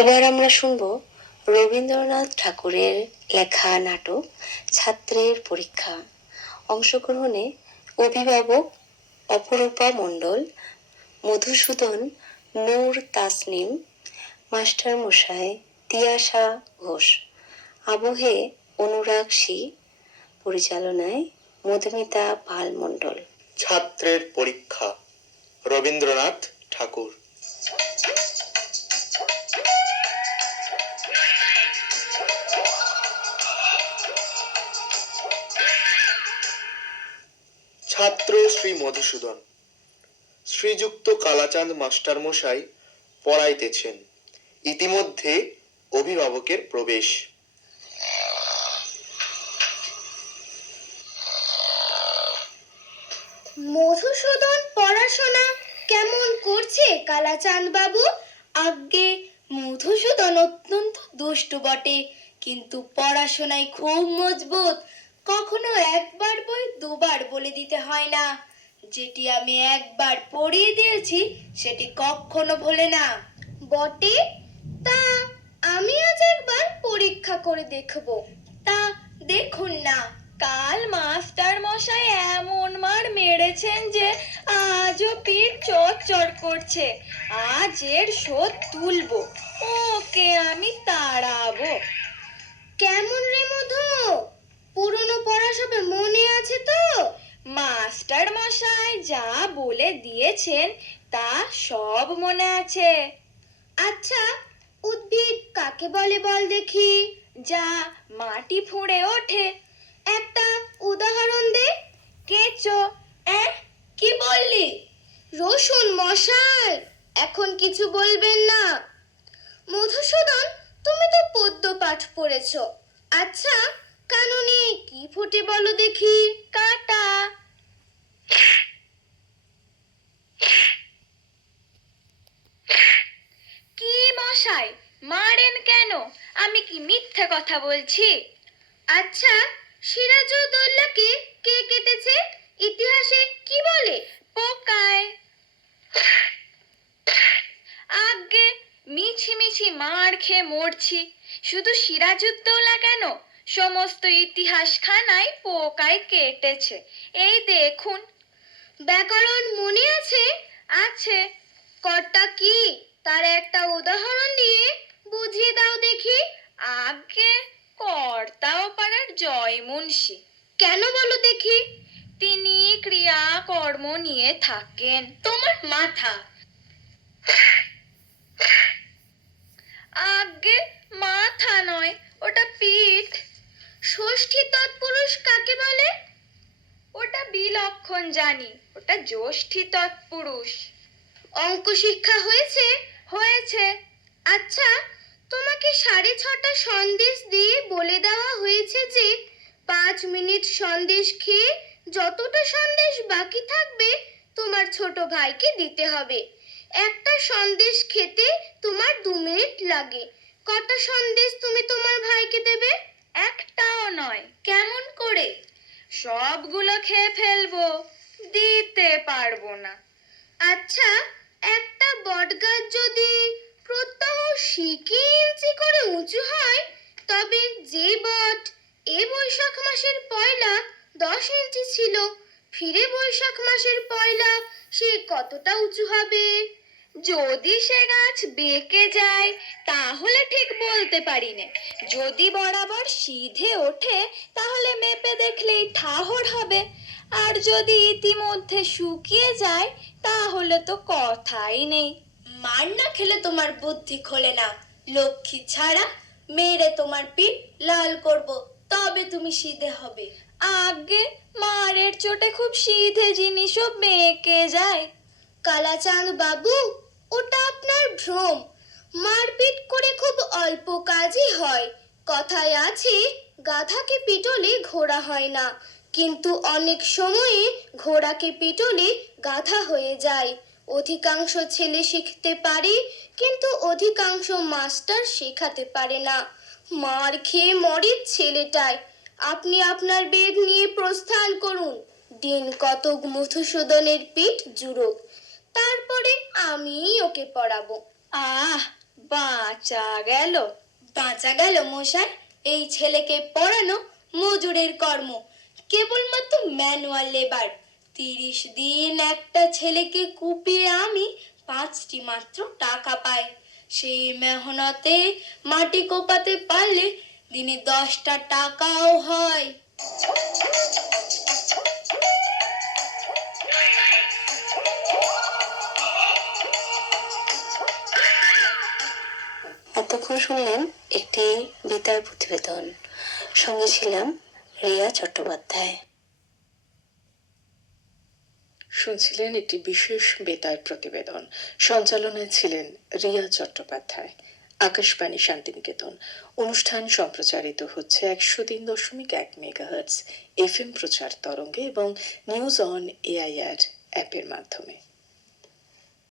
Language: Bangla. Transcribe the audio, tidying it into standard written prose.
এবার আমরা শুনব রবীন্দ্রনাথ ঠাকুরের লেখা নাটক ছাত্রের পরীক্ষা। অংশগ্রহণে অভিভাবক অপরূপা মণ্ডল, মধুসূদন, নূর তাসনিম, মাস্টার মশাই তিয়াশা ঘোষ, আবহে অনুরাগ শি, পরিচালনায় মধুমিতা পাল মণ্ডল। ছাত্রের পরীক্ষা, রবীন্দ্রনাথ ঠাকুর। ছাত্র শ্রী মধুসূদন। শ্রীযুক্ত কালাচাঁদ মাস্টার মশাই পড়াইতেছেন। ইতিমধ্যে অভিভাবকের প্রবেশ। মধুসূদন পড়াশোনা কেমন করছে কালাচাঁদ বাবু? আজ্ঞে, মধুসূদন অত্যন্ত দুষ্টু বটে, কিন্তু পড়াশোনায় খুব মজবুত। কখনো একবার বই দুবার বলে দিতে হয় না। যেটি আমি একবার পড়িয়ে দিয়েছি সেটি কখনো ভোলে না। বটে? তা আমি আজ একবার পরীক্ষা করে দেখব। তা দেখুন না, কাল মাস্টার মশাই এমন মার মেরেছেন যে আজও পিঠ চড়চড় করছে। আজ এর শোধ তুলবো, ওকে আমি তাড়াবো। কেমন রে মধু, পুরনো পড়া সব মনে আছে তো? মাস্টার মশাই যা বলে দিয়েছেন তা সব মনে আছে। আচ্ছা, উদ্ভিদ কাকে বলে বল দেখি? যা মাটি ফুঁড়ে ওঠে। একটা উদাহরণ দে। কেঁচো। কি বললি? রসুন মশাই, এখন কিছু বলবেন না। মধুসূদন, তুমি তো পদ্য পাঠ পড়েছো। আচ্ছা, কাননে কি ফুটে বলো দেখি? কাঁটা। কি মশাই, মারেন কেন? আমি কি মিথ্যে কথা বলছি? আচ্ছা, সিরাজউদ্দৌলাকে কে কেটেছে? ইতিহাসে কি বলে? পোকায়। আজ্ঞে, মিছি মিছি মার খেয়ে মরছি। শুধু সিরাজউদ্দৌলা কেন, সমস্ত ইতিহাস খানায় পোকায় কেটেছে। এই দেখুন। ব্যাকরণ মনে আছে? আছে। কর্তা কি, তার একটা উদাহরণ দিয়ে বুঝিয়ে দাও দেখি। আজ্ঞে, কর্তা ও পাড়ার জয় মুন্সি। কেন বলো দেখি? তিনি ক্রিয়া কর্ম নিয়ে থাকেন। তোমার মাথা। আজ্ঞে, মাথা নয়, ওটা পিঠ। ষষ্ঠী তৎপুরুষ কাকে বলে? ওটা বিলক্ষণ জানি, ওটা ষষ্ঠী তৎপুরুষ। অঙ্ক শিক্ষা হয়েছে? হয়েছে। আচ্ছা, তোমাকে 6:30 সন্দেশ দিয়ে বলে দেওয়া হয়েছে যে 5 মিনিট সন্দেশ খেয়ে যতটা সন্দেশ বাকি থাকবে তোমার ছোট ভাইকে দিতে হবে। একটা সন্দেশ খেতে তোমার 2 মিনিট লাগে। কটা সন্দেশ তুমি তোমার ভাইকে দেবে? একটাও নয়। কেমন করে? সবগুলো খেয়ে ফেলবো, দিতে পারবো না। আচ্ছা, একটা বটগাছ যদি প্রত্যহ শিকি ইঞ্চি করে উঁচু হয়, তবে যে বট এ বৈশাখ মাসের পয়লা 10 ইঞ্চি ছিল, ফিরে বৈশাখ মাসের পয়লা সে কতটা উঁচু হবে? যদি সে গাছ বেঁকে যায় তাহলে ঠিক বলতে পারি না। যদি বরাবর সিধে ওঠে তাহলে মেপে দেখলেই ঠাহর হবে। আর যদি ইতিমধ্যে শুকিয়ে যায় তাহলে তো কথাই নেই। মার না খেলে তোমার বুদ্ধি খোলে না, লক্ষ্মী ছাড়া। মেরে তোমার পিঠ লাল করব, তবে তুমি সিধে হবে। আগে, মারের চোটে খুব সিধে জিনিসও বেঁকে যায়। কালাচাঁদ বাবু, ওটা আপনার ভ্রম। মারপিট করে খুব অল্প কাজই হয়। কথায় আছে, গাধাকে পিটলে ঘোড়া হয় না, কিন্তু অনেক সময়ে ঘোড়াকে পিটলে গাধা হয়ে যায়। অধিকাংশ ছেলে শিখতে পারে, কিন্তু অধিকাংশ মাস্টার শেখাতে পারে না। মার খেয়ে মরে ছেলেটায়। আপনি আপনার বেদ নিয়ে প্রস্থান করুন। দিন কতক মধুসূদনের পিঠ জুড়োক, তারপরে আমি ওকে পড়াবো। আহ, বাঁচা গেল। বাঁচা গেল মশাই, এই ছেলেকে পড়ানো মজুরের কর্ম, কেবলমাত্র ম্যানুয়াল লেবার। 30 দিন একটা ছেলেকে কুপিয়ে আমি 5টি মাত্র টাকা পাই। সেই মেহনতে মাটি কোপাতে পারলে দিনে 10টা টাকাও হয়। এতক্ষণ শুনলেন একটি বেতার প্রতিবেদন। সঙ্গে ছিলাম রিয়া চট্টোপাধ্যায়। শুনছিলেন একটি বিশেষ বেতার প্রতিবেদন। সঞ্চালনায় ছিলেন রিয়া চট্টোপাধ্যায়। আকাশবাণী শান্তিনিকেতন। অনুষ্ঠান সম্প্রচারিত হচ্ছে 103.1 মেগাহার্টজ FM প্রচার তরঙ্গে এবং নিউজ অন এআইআর অ্যাপের মাধ্যমে।